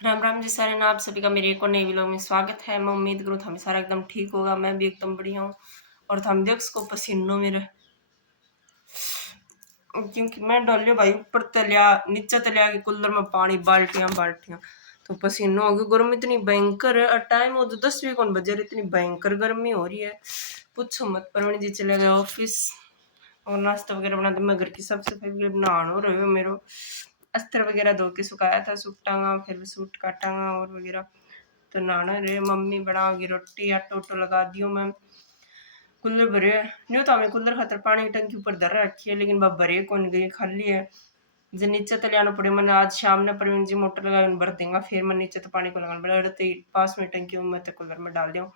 राम राम जी सारे ना, आप सभी का मेरे एक और नए व्लॉग में स्वागत है। मैं उम्मीद करूँ थम सारा एकदम ठीक होगा। मैं भी एकदम बढ़िया हूँ। और थम देख सको पसीनो मेरे, क्योंकि मैं डालियो भाई ऊपर तलिया नीचे तलिया के कूलर में पानी बाल्टियां बाल्टियां, तो पसीनो हो गया। गर्मी इतनी भयंकर है। टाइम हो तो 10 भी कौन बजे, इतनी भयंकर गर्मी हो रही है पूछो मत। परवीन जी चले गए ऑफिस और नाश्ता वगैरह बनाते। मैं घर की सब सफाई वगैरह नहानो रहे हो मेरो, अस्तर वगैरह धो के सुखाया था सूट टांगा, फिर सूट काटांगा और वगैरह। तो नहाना रे, मम्मी बनाओगी रोटी, आटो उटो लगा दियो। मैं कूलर भरे नहीं तो हमें कूलर खातर पानी की टंकी ऊपर धर रखी है, लेकिन वह भरे कौन गई, खाली है। जो नीचे तले आना पड़े। मैंने आज शाम ने प्रवीण जी मोटर लगा भर देंगे, फिर मैं नीचे तो पानी को लगाना पड़ेगा। अड़ते पास में टंकी मैं तो कूलर में डाल दूँ।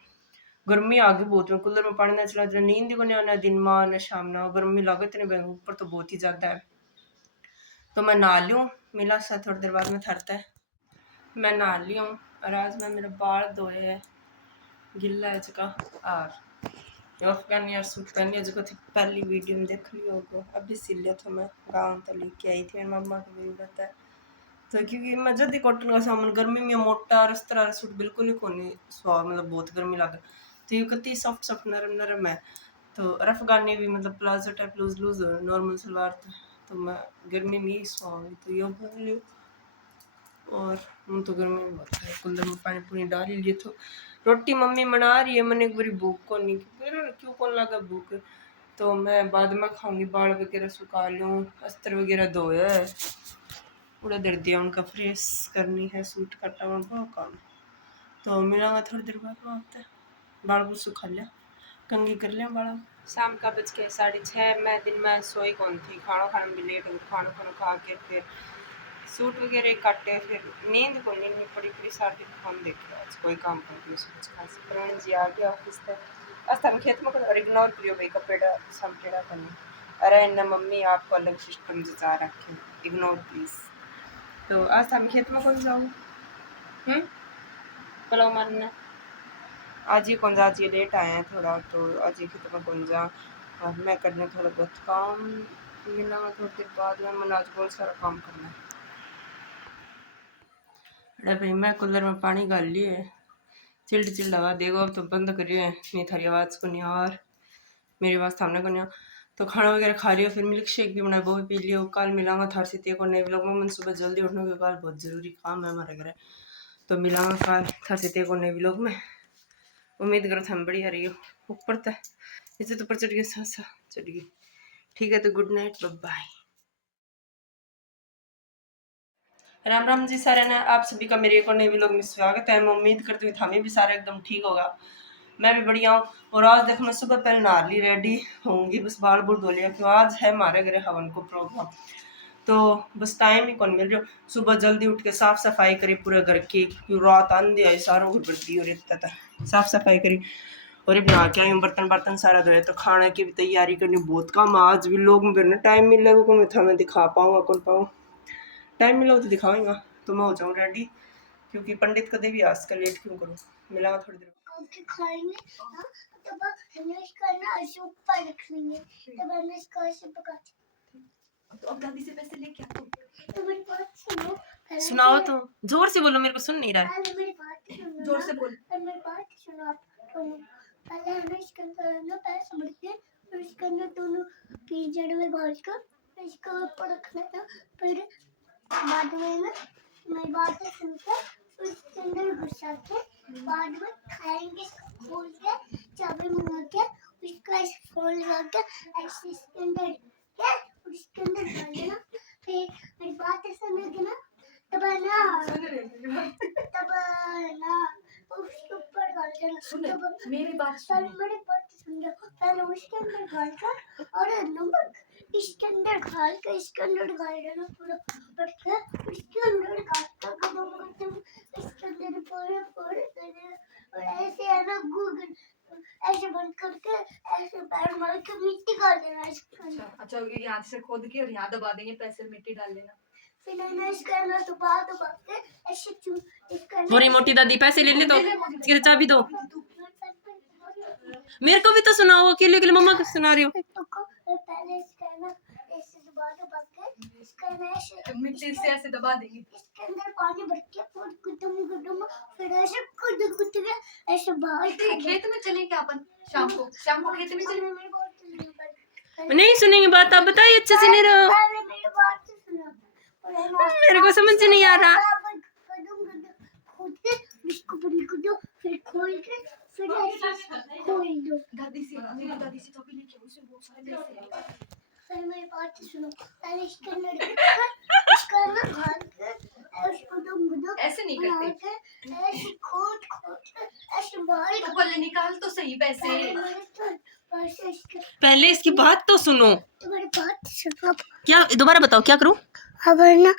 गर्मी आ गई बहुत में, कूलर में पानी ना चला तो नींद को नहीं आना, दिन में आना शाम ना। गर्मी लगे इतने ऊपर तो बहुत ही ज्यादा है। तो मैं नहा लूँ, मिला सा थोड़ी देर बाद में थरता है। मैं नहा ली हूँ और आज मैं मेरे बाल धोए है, गिल्ला है जगह। और अफगानी और सूटकानी है जो थी पहली वीडियो में देख लियो होगा। अभी सिल लिया था, मैं गाँव तो लेके आई थी मेरी मम्मा को भी पता है। तो क्योंकि मैं जल्दी कॉटन का सामान गर्मी में मोटा रस्ता सूट बिल्कुल ही कोनी सुहा, मतलब बहुत गर्मी लगे। तो ये कति सॉफ्ट सॉफ्ट नरम नरम है। तो और अफगानी भी मतलब palazzo type loose loose normal salwar था। तो मैं गर्मी में ही सुहाऊंगी, तो ये बोल लियो। और हम तो गर्मी में बहुत है, कूलर में पानी पूनी डाल ही लिए। तो रोटी मम्मी बना रही है, मैंने एक बारी भूख को नहीं क्यों कौन लगा भूख। तो मैं बाद में खाऊंगी, बाल वगैरह सुखा लूँ, अस्तर वगैरह धोया है, पूरा दर दिया उनका फ्रेश करनी है, सूट कटा हुआ काम। तो मिलांगा थोड़ी देर बाद में आता है। बाल बुल सुखा लिया, कंघी कर लिया बाड़ा। शाम का बज के 6:30। मैं दिन में सोई कौन थी, खाना खाने में भी लेट हो, खाना खाना खा के फिर सूट वगैरह काटे, फिर नींद को नींद पड़ी पूरी सारी। हम देखे आज कोई काम करती कुछ खास। प्रवीण जी आ गया ऑफिस से। आज हम खेत में और इग्नोर करियो भाई, कपेड़ा समटेड़ा करनी। अरे न मम्मी आपको अलग सिस्टम जचा रखे, इग्नोर प्लीज। तो आज हम खेत में कौन जाऊँ बोलो मन। आज ही कौन जा, आज ये लेट आए हैं थोड़ा, तो आज ही खेत में कौन जा। और मैं करने थोड़ा बहुत काम मिला मैं थोड़ी देर बाद में। मैंने आज बहुत सारा काम करना है। अरे भाई मैं कूलर में पानी डाल लिए, चिल्ड चिल्ड हवा देखो। अब तो बंद करिए, नहीं थारी आवाज़ को नहीं और मेरी आवाज़ सामने को नहीं। तो खाना वगैरह खा लिया, फिर मिल्क शेक भी बनाया, वो भी पी लिया। कल मिलांगा थार से तेको नए व्लॉग में। मैंने सुबह जल्दी उठने के बाद बहुत ज़रूरी काम है हमारे घर, तो मिलांगा कल थार से तेको नए व्लॉग में। उम्मीद करो था हम बढ़िया रही हो। ऊपर था इसे तो ऊपर चढ़ गई, सा चढ़ गई। ठीक है, तो good night, bye. Ram Ram ji सारे ने, आप सभी का मेरे एक और नए व्लॉग में स्वागत है। मैं उम्मीद करती हूँ हमें भी सारा एकदम ठीक होगा। मैं भी बढ़िया हूँ। और आज देखो मैं सुबह पहले नहा ली, रेडी होंगी, बस बाल बुल धो लिया, क्यों आज है हमारे घर हवन को प्रोग्राम। तो बस टाइम ही कौन मिल रहा। सुबह जल्दी उठ के साफ सफाई करी पूरे घर की, क्यों रात आंधी आई सारों की बर्दी और इतना साफ सफाई करी। और ये बना के आई हूँ, बर्तन बर्तन सारा धोया। तो खाने की भी तैयारी करनी, बहुत काम आज भी लोग में टाइम मिलेगा कौन, मैं दिखा पाऊंगा कौन पाऊँ। टाइम मिला तो दिखाऊंगा। तो मैं हो जाऊँ रेडी, क्योंकि पंडित कभी भी आज का लेट क्यों करूँ। मिला थोड़ी देर खाएंगे तो अब दादी से पैसे लेके आ। तो मेरी बात सुनो, सुनाओ तो जोर से बोलो, मेरे को सुन नहीं रहा है। मेरी बात सुनो, जोर से बोल। मेरी बात सुनो आप। पहले हमें इसके अंदर ना पैसे भरते हैं, फिर इसके अंदर दोनों की जड़ में भर कर इसको ऊपर रखना था। फिर बाद में ना मेरी बात सुनकर उसके अंदर घुसा के बाद में खाएंगे, खोल के चाबी मंगा के उसका ऐसे फोन लगा के ऐसे इसके अंदर क्या उसके अंदर डाल देना। फिर मेरी बात सुनोगे ना, तब ना उसके ऊपर डाल देना। मेरी बात सुन, पहले उसके अंदर डाल कर और नमक इसके अंदर डाल कर इसके अंदर डाल देना पूरा, और इसके अंदर डाल कर इसके अंदर पूरे पूरे और ऐसे है ना गूगल ऐसे बंद करके ऐसे पैर मार के मिट्टी डाल देना इसके अंदर। अच्छा यहाँ से खोद के और यहाँ दबा देंगे पैसे, मिट्टी डाल देना। फिर इसके अंदर दबा के ऐसे मोरी मोटी दादी पैसे ले ले तो इसकी चाबी दो। मेरे को भी तो सुनाओ, अकेले अकेले मम्मा को सुना रही हो। पहले इसका ना ऐसे दबा के इसका ना मिट्टी से ऐसे दबा देंगे, इसके अंदर पानी भर के गुदुम फिर ऐसे कुद के ऐसे बाहर खेत में चलें क्या अपन शाम को खेत में चलें। नहीं सुनेंगे बात, आप बताइए अच्छे से। नहीं रहो, मेरी बात तो सुनो, मेरे को समझ नहीं आ रहा। खोद के इसको बड़ी कर दो, फिर खोल के फिर ऐसे खोल दो। दादी से तो भी लेके उसे बहुत सारे पैसे हैं। फिर मेरी बात तो सुनो, पहले इसके अंदर इसका ना भाग के उसको दो ऐसे नहीं करते, ऐसे खोद के ऐसे बाहर तो पहले निकाल तो सही पैसे। पहले इसकी बात तो सुनो। तुम्हारी बात सुनो, क्या दोबारा बताओ, क्या करूं? अब ना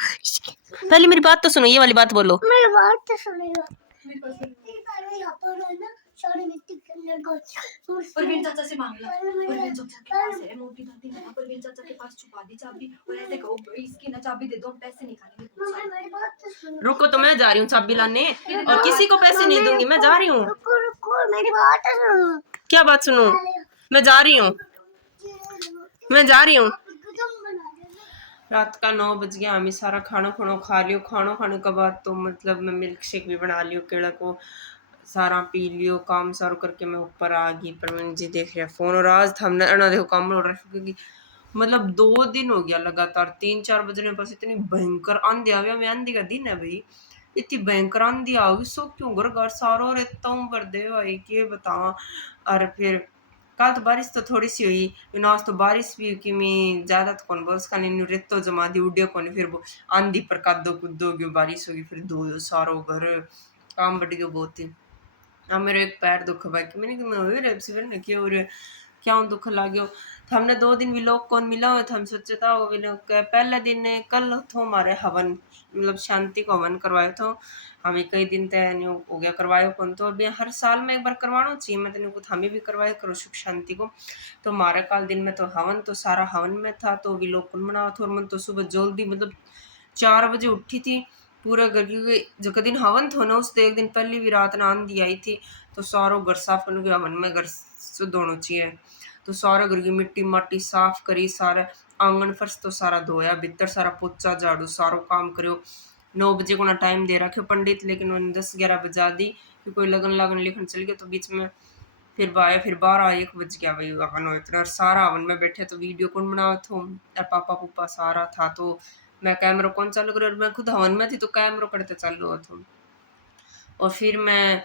पहले मेरी बात तो सुनो, ये वाली बात बोलो। मेरी बात तो सुनेगा। यहाँ पर ना सारी मिट्टी के अंदर परवीन चाचा से मांग लो, परवीन चाचा के पास है मोटी दादी है, परवीन चाचा के पास छुपा दी चाबी और ऐसे कहो इसकी ना चाबी दे दो, हम पैसे निकालेंगे। मेरी बात तो सुनो। रुको, तो मैं जा रही हूँ चाबी लाने और किसी को पैसे नहीं दूंगी, मैं जा रही हूँ। रुको मेरी बात तो सुनो। क्या बात सुनो? मैं जा रही हूँ, मैं जा रही हूँ। रात का 9 बज गया, हमें सारा खाना खा लियो। खाना खाने के बाद तो मतलब मैं मिल्क शेक भी बना लियो, केड़ा को सारा पी लियो। काम सारू करके मैं ऊपर आ गई। प्रवीण जी देख रहे फोन, और आज था हमने अना देखो काम हो रहा है, क्योंकि मतलब 2 दिन हो गया लगातार 3-4 बजने पास इतनी भयंकर आंधी आ गया। मैं आंधी का दिन है भाई, इतनी भयंकर आंधी आ गई। सो क्यों घर सारो रेता हूँ कर दे भाई, के बतावा। और फिर कल तो बारिश तो थोड़ी सी हुई, आज तो बारिश भी कि मैं ज्यादा तो कौन बोल उसका नहीं, रेतो जमा दी उड़े कौन, फिर वो आंधी पर कद्दो कुद्दो गयो, बारिश होगी, फिर धो सारो घर काम बढ़ गयो बहुत ही। अब मेरे एक पैर दुख भाई, मैंने क्यों क्या दुख लाग्यो। तो हमने 2 दिन व्लॉग कौन मिला हुआ था, हम सोचे था वो व्लॉग पहले दिन कल थो हमारे हवन, मतलब शांति को हवन करवायो था हमें। कई दिन तय हो गया करवायो कौन, तो अभी हर साल में एक बार करवाना चाहिए। मैं तेने कुछ हमें भी करवाया करो सुख शांति को। तो हमारे कल दिन में तो हवन, तो सारा हवन में था, तो व्लॉग कौन बनावा था। और मन तो सुबह जल्दी मतलब 4 बजे उठी थी पूरा घर, क्योंकि जो दिन हवन था ना उससे एक दिन पहले भी रात ना आंधी आई थी। तो सारो घर साफ करने के हवन में घर शुद्ध होना चाहिए, तो सारा घर की मिट्टी माटी साफ करी, सारा आंगन फर्श तो सारा धोया, भीतर सारा पोचा झाड़ू सारो काम करो। 9 बजे को ना टाइम दे रखे पंडित, लेकिन उन्होंने 10-11 बजा दी कि कोई लगन लिखन चल गया। तो बीच में फिर आया, फिर 12-1 बज गया भाई हवन हो इतना। सारा हवन में बैठे तो वीडियो कौन बनाओ थो, पापा पुपा सारा था, तो मैं कैमरा कौन चालू करो, और मैं खुद हवन में थी तो कैमरा करते चालू हुआ था। और फिर मैं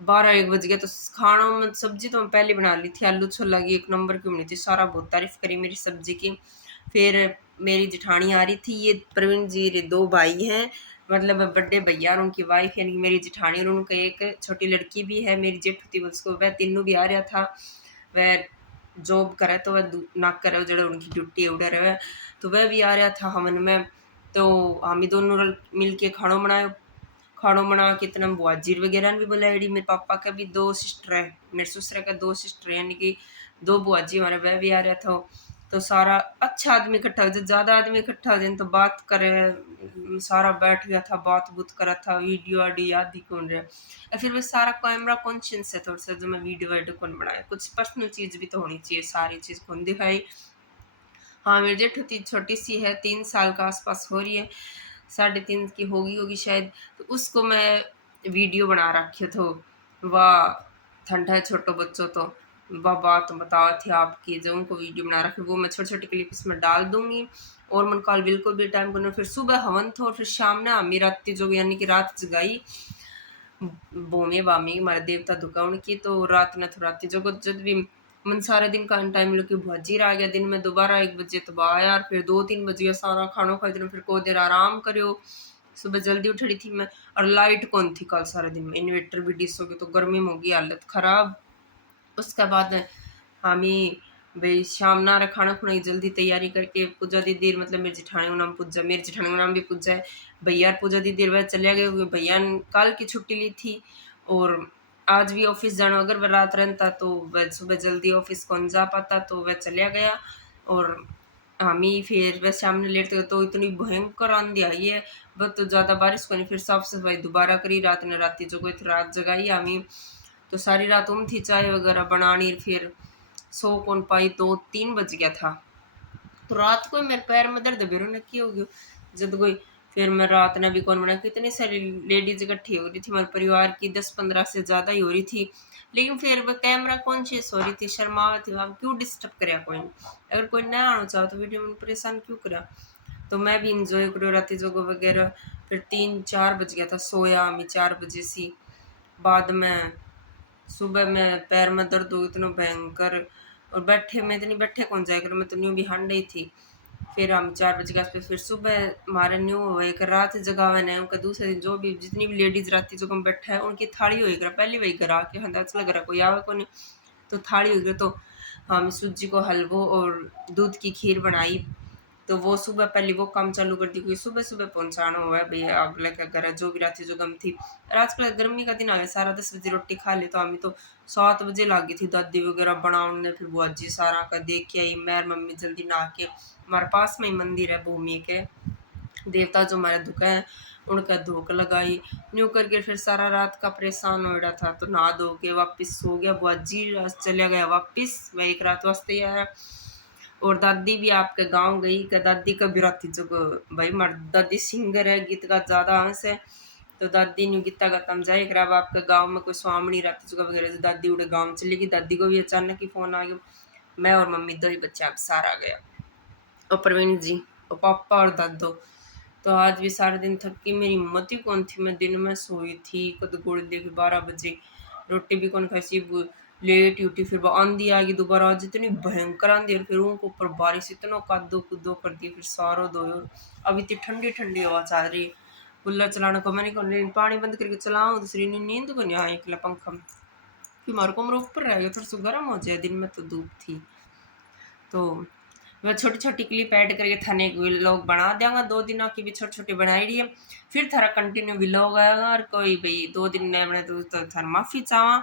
12-1 बज गया, तो खाना में सब्जी तो मैं पहले बना ली थी, आलू छोला की 1 नंबर की बनी थी, सारा बहुत तारीफ करी मेरी सब्जी की। फिर मेरी जेठानी आ रही थी, ये प्रवीण जी रे 2 भाई हैं, मतलब बड़े भैया और उनकी वाइफ यानी मेरी जेठानी, और उनका एक छोटी लड़की भी है मेरी जेठ थी उसको, वह तीनों भी आ रहा था। वह जॉब करे तो वह नाक करे जो उनकी ड्यूटी उड़े रहे, तो वह भी आ रहा था हमन में। तो हम ही दोनों मिल के खाना बनाए, खाना बना के इतना बुआ जीर वगैरह भी बुलाई। मेरे पापा का भी 2 सिस्टर है, मेरे ससुर का 2 सिस्टर है, यानी कि 2 बुआ जी हमारे, वह भी आ रहा था। तो सारा अच्छा आदमी इकट्ठा हो, जब ज़्यादा आदमी इकट्ठा हो जाए तो बात करे, सारा बैठ गया था, बात बुत करा था, वीडियो आडी याद ही कौन रहा। फिर वह सारा कैमरा कॉन्शियस है थोड़ा सा, जो मैं वीडियो कौन बनाया, कुछ पर्सनल चीज़ भी तो होनी चाहिए, सारी चीज़ कौन दिखाई। हाँ मेरी जेठ होती छोटी सी है, 3 साल का आसपास हो रही है, 3.5 की होगी शायद। तो उसको मैं वीडियो बना रखे तो वाह ठंडा है छोटो बच्चों तो वाह बात बताओ थी आपकी, जो उनको वीडियो बना रखे वो मैं छोटे क्लिप इसमें डाल दूंगी। और मन कल बिल्कुल भी टाइम करना, फिर सुबह हवन था और फिर शाम ने हमी रात जो यानी कि रात जगाई बोमे बामी हमारे देवता दुकान की। तो रात ने तो रात जो जब भी मन सारा दिन का टाइम लोग भजीर आ गया, दिन में दोबारा 1 बजे तो आया, फिर 2-3 बज गया, सारा खाना खा दिन, फिर को देर आराम करो। सुबह जल्दी उठ रही थी मैं, और लाइट कौन थी कल सारा दिन में, इन्वर्टर भी डिस हो गया, तो गर्मी में होगी हालत खराब। उसके बाद हमी भाई शाम ना रहा खाना खुना की जल्दी तैयारी करके पूजा दी देर, मतलब मेरी जेठानी का नाम पूजा, मेरी जेठानी का नाम भी पूजा है। भैया पूजा दी देर वह चले गए, भैया कल की छुट्टी ली थी और आज भी ऑफिस जाना, अगर वह रात रहता तो वह सुबह जल्दी ऑफिस कौन जा पाता, तो वह चला गया। और हम ही फिर वह सामने लेटते तो इतनी भयंकर आंधी आई है, बहुत तो ज़्यादा बारिश को नहीं, फिर साफ सफाई दोबारा करी, रात ने राती जो कोई रात जगाई हमी, तो सारी रात थी चाय वगैरह बनानी, फिर सो कौन पाई, 2-3 बज गया था। तो रात को मेरे पैर में दर्द बेरो ने की हो गयो जब कोई। फिर मैं रात ने भी कौन बना, कितनी सारी लेडीज इकट्ठी हो रही थी, हमारे परिवार की 10-15 से ज्यादा ही हो रही थी। लेकिन फिर वो कैमरा कॉन्शियस हो रही थी, शर्मा थी, हम क्यों डिस्टर्ब करे कोई, अगर कोई ना आना चाहो तो वीडियो में परेशान क्यों करा। तो मैं भी इंजॉय करो राती जोगो वगैरह। फिर 3-4 बज गया था, सोया हमें 4 बजे सी। बाद में सुबह में पैर में दर्द हुई इतना भयंकर, और बैठे मैं इतनी बैठे कौन जाए कर, मैं तो न्यू भी हंड ही थी। फिर हम 4 बजे के आसपास फिर सुबह हमारे न्यू हो एक रात जगावे ने उनका दूसरे दिन जो भी जितनी भी लेडीज राती जो कम बैठा है उनकी थाली हो गया पहले वही घर आके अंदाज लग रहा कोई आवे को नहीं। तो थाली हो गई, तो हम सूजी को हलवो और दूध की खीर बनाई। तो वो सुबह पहले वो काम चालू कर दी, क्योंकि सुबह सुबह पहुंचाना हुआ है भैया अगले का घर है, जो भी रात जो गम थी। और आजकल गर्मी का दिन आ गया, सारा 10 बजे रोटी खा ली, तो हमें तो 7 बजे लागी थी दादी वगैरह बनाने। फिर बुआ जी सारा का देख के आई, मैं मम्मी जल्दी नहा के, हमारे पास में ही मंदिर है भूमि के देवता जो हमारे दुका है उनका धोख लगाई न्यू करके। फिर सारा रात का परेशान हो रहा था, तो नहा धो के वापिस सो गया। बुआ जी चले गया वापिस, मैं एक रात वास्ते आया। और दादी भी आपके गांव गई का, दादी का भी राती जो भाई मर दादी सिंगर है, गीत का ज्यादा अंश है। तो दादी ने गीता गाता हम जाए खराब आपके गांव में कोई स्वामणी राती चुका वगैरह, तो दादी उड़े गांव में चली गई। दादी को भी अचानक ही फोन आ गया। मैं और मम्मी दो ही बच्चे आप सारा गया, और प्रवीण जी और पापा और दादो। तो आज भी सारे दिन थकी, मेरी हिम्मत ही कौन थी, मैं दिन में सोई थी कद गुड़ दे के 12 बजे, रोटी भी कौन खाई सी, लेट ही उठी। फिर वो आंधी आ गई दोबारा, आज इतनी भयंकर आंधी, और फिर उनको ऊपर बारिश इतना कादो कुदो कर दी, फिर सारो दो। अब इतनी ठंडी ठंडी हवा चल रही, कूलर चलाने को मैंने कौन पानी बंद करके चलाऊं, दूसरी नींद को नहीं आई अकेला पंखा में, कि हमारे कमरे ऊपर रह गया, थोड़ा सा गर्म हो जाए, दिन में तो धूप थी। तो मैं छोटी छोटी क्लिप ऐड करके थाने एक व्लॉग बना देंगा, 2 दिनों की भी छोटी छोटी बनाई रही है। फिर थारा कंटिन्यू व्लॉग आएगा, और कोई भाई 2 दिन नहीं बने तो थार माफी चाहवा।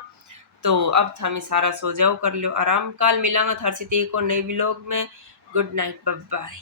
तो अब थामी सारा सो जाओ कर लो आराम, काल मिलांगा थार से एक और नए व्लॉग में। Good night, bye bye.